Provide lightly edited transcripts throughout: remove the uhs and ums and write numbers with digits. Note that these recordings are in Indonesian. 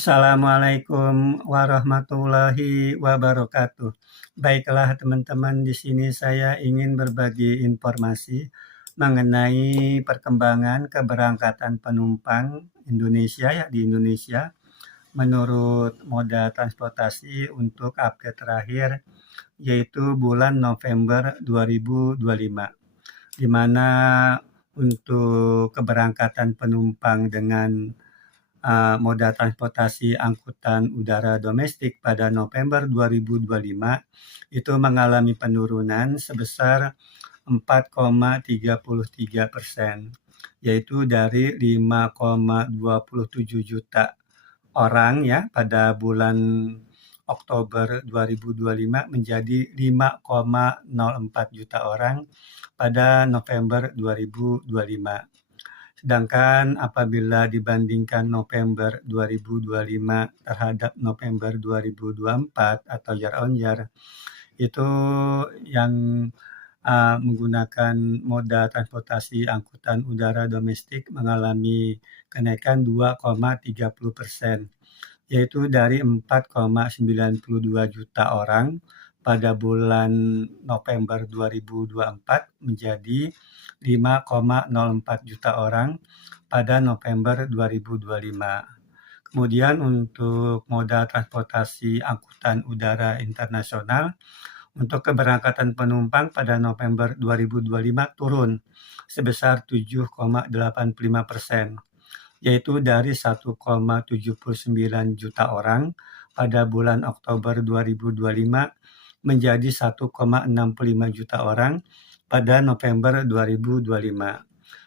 Assalamualaikum warahmatullahi wabarakatuh. Baiklah teman-teman, di sini saya ingin berbagi informasi mengenai perkembangan keberangkatan penumpang Indonesia di Indonesia menurut moda transportasi untuk update terakhir yaitu bulan November 2025, di mana untuk keberangkatan penumpang dengan moda transportasi angkutan udara domestik pada November 2025 itu mengalami penurunan sebesar 4,33%, yaitu dari 5,27 juta orang ya pada bulan Oktober 2025 menjadi 5,04 juta orang pada November 2025. Sedangkan apabila dibandingkan November 2025 terhadap November 2024 atau year on year, itu yang menggunakan moda transportasi angkutan udara domestik mengalami kenaikan 2,30%, yaitu dari 4,92 juta orang pada bulan November 2024 menjadi 5,04 juta orang pada November 2025. Kemudian untuk moda transportasi angkutan udara internasional, untuk keberangkatan penumpang pada November 2025 turun sebesar 7,85%, yaitu dari 1,79 juta orang pada bulan Oktober 2025 menjadi 1,65 juta orang pada November 2025.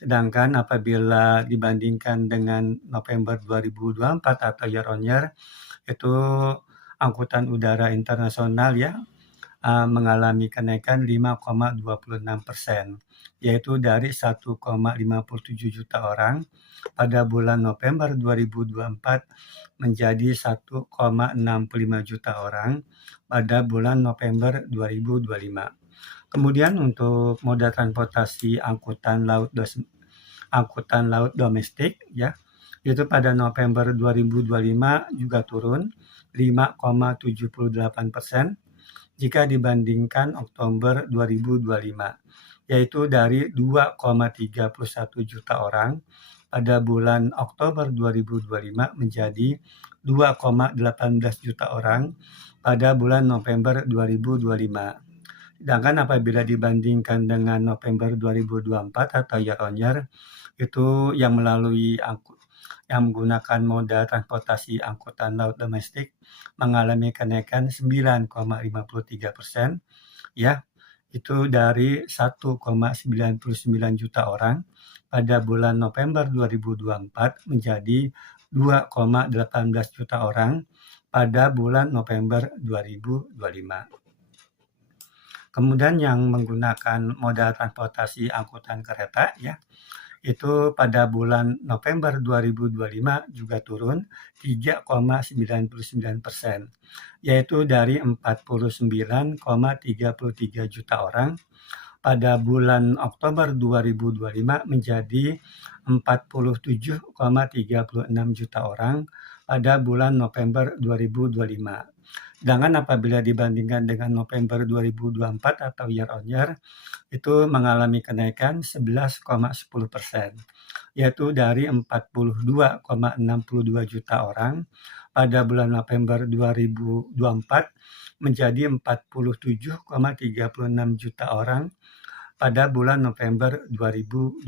Sedangkan apabila dibandingkan dengan November 2024 atau year on year, itu angkutan udara internasional mengalami kenaikan 5,26%, yaitu dari 1,57 juta orang pada bulan November 2024 menjadi 1,65 juta orang pada bulan November 2025. Kemudian untuk moda transportasi angkutan laut domestik itu pada November 2025 juga turun 5,78% jika dibandingkan Oktober 2025, yaitu dari 2,31 juta orang pada bulan Oktober 2025 menjadi 2,18 juta orang pada bulan November 2025. Sedangkan apabila dibandingkan dengan November 2024 atau year on year, itu yang menggunakan moda transportasi angkutan laut domestik mengalami kenaikan 9,53%, itu dari 1,99 juta orang pada bulan November 2024 menjadi 2,18 juta orang pada bulan November 2025. Kemudian yang menggunakan moda transportasi angkutan kereta itu pada bulan November 2025 juga turun 3,99%, yaitu dari 49,33 juta orang pada bulan Oktober 2025 menjadi 47,36 juta orang pada bulan November 2025. Sedangkan apabila dibandingkan dengan November 2024 atau year on year, itu mengalami kenaikan 11,10%, yaitu dari 42,62 juta orang pada bulan November 2024 menjadi 47,36 juta orang pada bulan November 2025.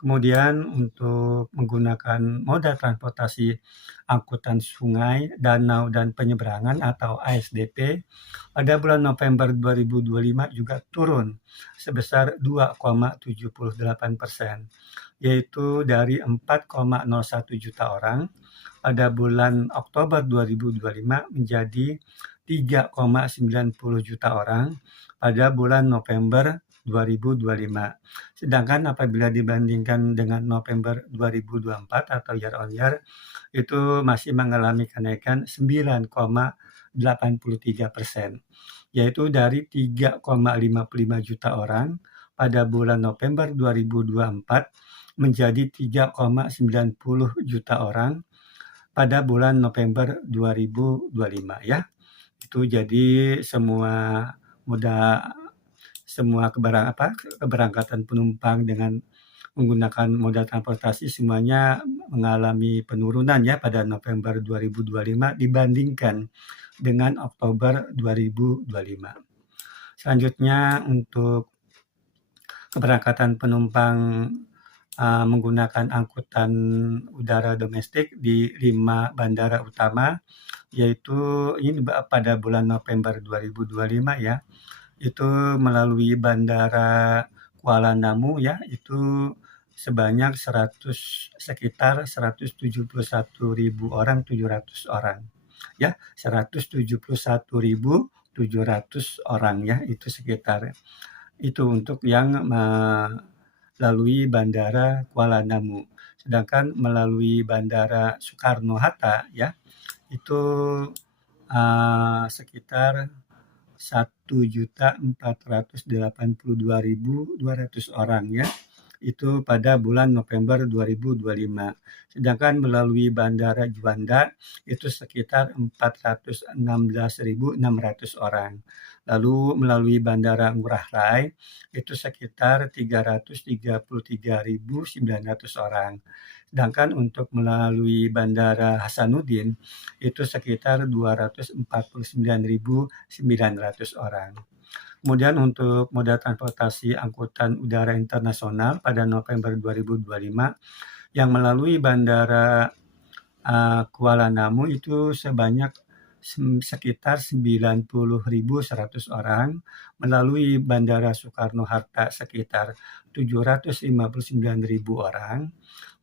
Kemudian untuk menggunakan moda transportasi angkutan sungai, danau, dan penyeberangan atau ASDP pada bulan November 2025 juga turun sebesar 2,78%, yaitu dari 4,01 juta orang pada bulan Oktober 2025 menjadi 3,90 juta orang pada bulan November 2025. Sedangkan apabila dibandingkan dengan November 2024 atau year on year, itu masih mengalami kenaikan 9,83%, yaitu dari 3,55 juta orang pada bulan November 2024 menjadi 3,90 juta orang pada bulan November 2025 ya. Itu jadi moda semua keberangkatan penumpang dengan menggunakan moda transportasi semuanya mengalami penurunan ya pada November 2025 dibandingkan dengan Oktober 2025. Selanjutnya untuk keberangkatan penumpang menggunakan angkutan udara domestik di 5 bandara utama, yaitu ini pada bulan November 2025 ya, itu melalui Bandara Kuala Namu ya, itu sebanyak sekitar 171.000 orang, 700 orang. Ya, 171.700 orang ya, itu sekitar. Itu untuk yang melalui Bandara Kuala Namu. Sedangkan melalui Bandara Soekarno-Hatta ya, itu sekitar 1.482.200 orang ya. Itu pada bulan November 2025. Sedangkan melalui Bandara Juanda itu sekitar 416.600 orang. Lalu melalui Bandara Ngurah Rai itu sekitar 333.900 orang. Sedangkan untuk melalui Bandara Hasanuddin itu sekitar 249.900 orang. Kemudian untuk moda transportasi angkutan udara internasional pada November 2025 yang melalui Bandara Kuala Namu itu sebanyak sekitar 90.100 orang, melalui Bandara Soekarno-Hatta sekitar 759.000 orang,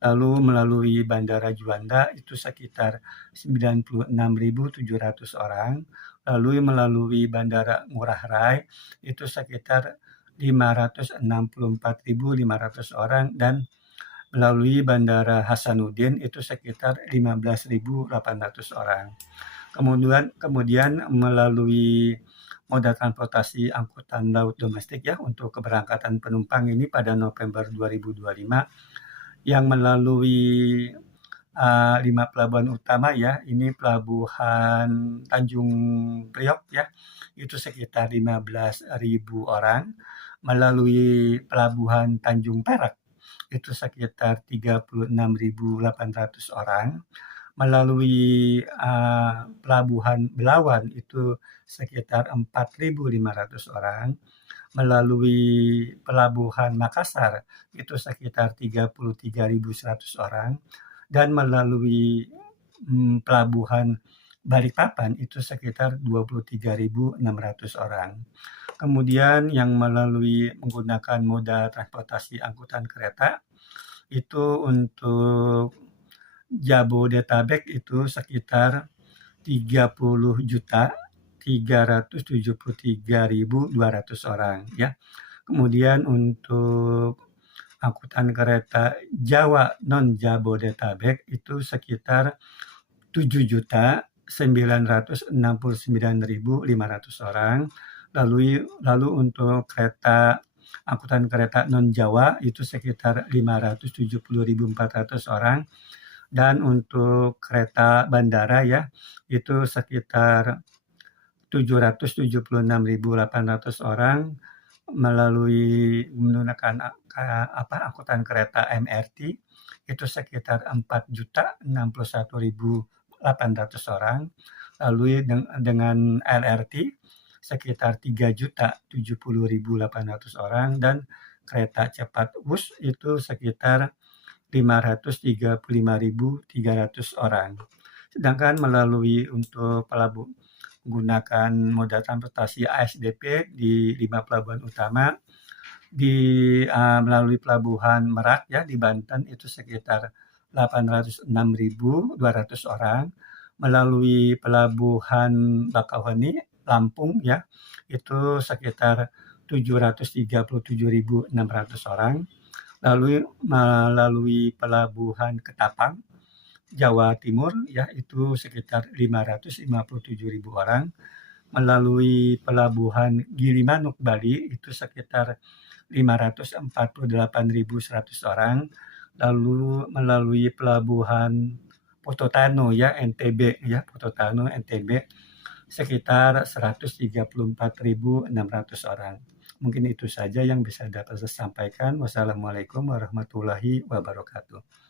lalu melalui Bandara Juanda itu sekitar 96.700 orang, lalu melalui Bandara Ngurah Rai itu sekitar 564.500 orang, dan melalui Bandara Hasanuddin itu sekitar 15.800 orang. Kemudian melalui moda transportasi angkutan laut domestik ya, untuk keberangkatan penumpang ini pada November 2025 yang melalui 5 pelabuhan utama ya, ini pelabuhan Tanjung Priok ya, itu sekitar 15.000 orang, melalui pelabuhan Tanjung Perak itu sekitar 36.800 orang, melalui pelabuhan Belawan itu sekitar 4.500 orang, melalui pelabuhan Makassar itu sekitar 33.100 orang, dan melalui pelabuhan Balikpapan itu sekitar 23.600 orang. Kemudian yang melalui menggunakan moda transportasi angkutan kereta itu untuk Jabodetabek itu sekitar 30.373.200 orang ya. Kemudian untuk angkutan kereta Jawa non Jabodetabek itu sekitar 7.969.500 orang. Lalu untuk angkutan kereta non Jawa itu sekitar 570.400 orang. Dan untuk kereta bandara ya, itu sekitar 776.800 orang menggunakan angkutan kereta MRT itu sekitar 4.061.800 orang. Lalu dengan LRT sekitar 3.070.800 orang, dan kereta cepat WUS itu sekitar 535.300 orang. Sedangkan melalui untuk menggunakan moda transportasi ASDP di 5 pelabuhan utama, melalui pelabuhan Merak ya di Banten itu sekitar 806.200 orang, melalui pelabuhan Bakauheni Lampung ya itu sekitar 737.600 orang, lalu melalui pelabuhan Ketapang Jawa Timur ya itu sekitar 557.000 orang, melalui pelabuhan Gilimanuk Bali itu sekitar 548.100 orang, lalu melalui pelabuhan Pototano ya, NTB ya, Pototano NTB sekitar 134.600 orang. Mungkin itu saja yang bisa dapat saya sampaikan. Wassalamualaikum warahmatullahi wabarakatuh.